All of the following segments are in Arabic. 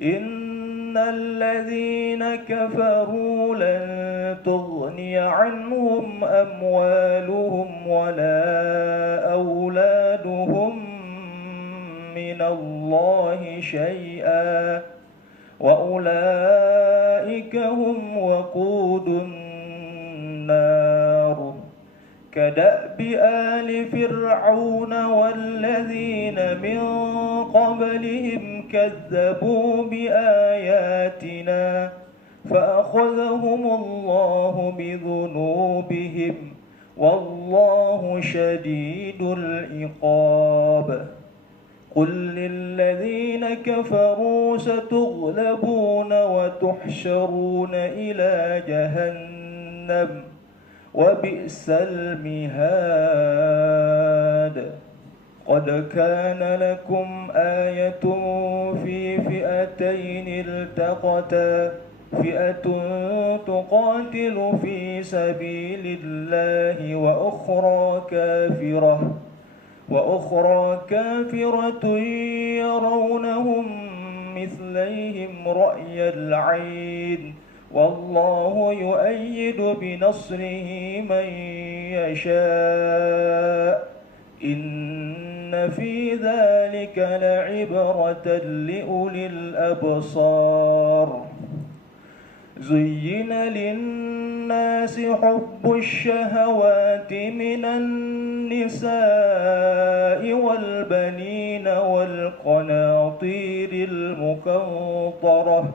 إن الذين كفروا لن تغني عنهم أموالهم ولا أولادهم من الله شيئا وأولئك هم وقود النار كدأب آل فرعون والذين من قبلهم كذبوا بآياتنا فأخذهم الله بذنوبهم والله شديد العقاب قل للذين كفروا ستغلبون وتحشرون إلى جهنم وبئس المهاد قد كان لكم آية في فئتين التقتا فئة تقاتل في سبيل الله وأخرى كافرة يرونهم مثليهم رأي العين والله يؤيد بنصره من يشاء إن في ذلك لعبرة لأولي الأبصار زين للناس حب الشهوات من النساء والبنين والقناطير المقنطرة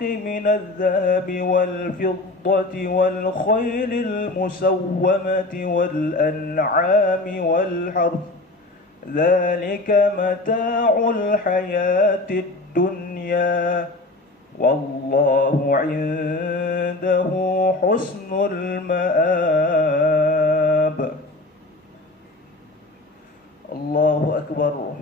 من الذهب والفضة والخيل المسومة والأنعام والحرث ذلك متاع الحياة الدنيا والله عنده حسن المآب. الله أكبر.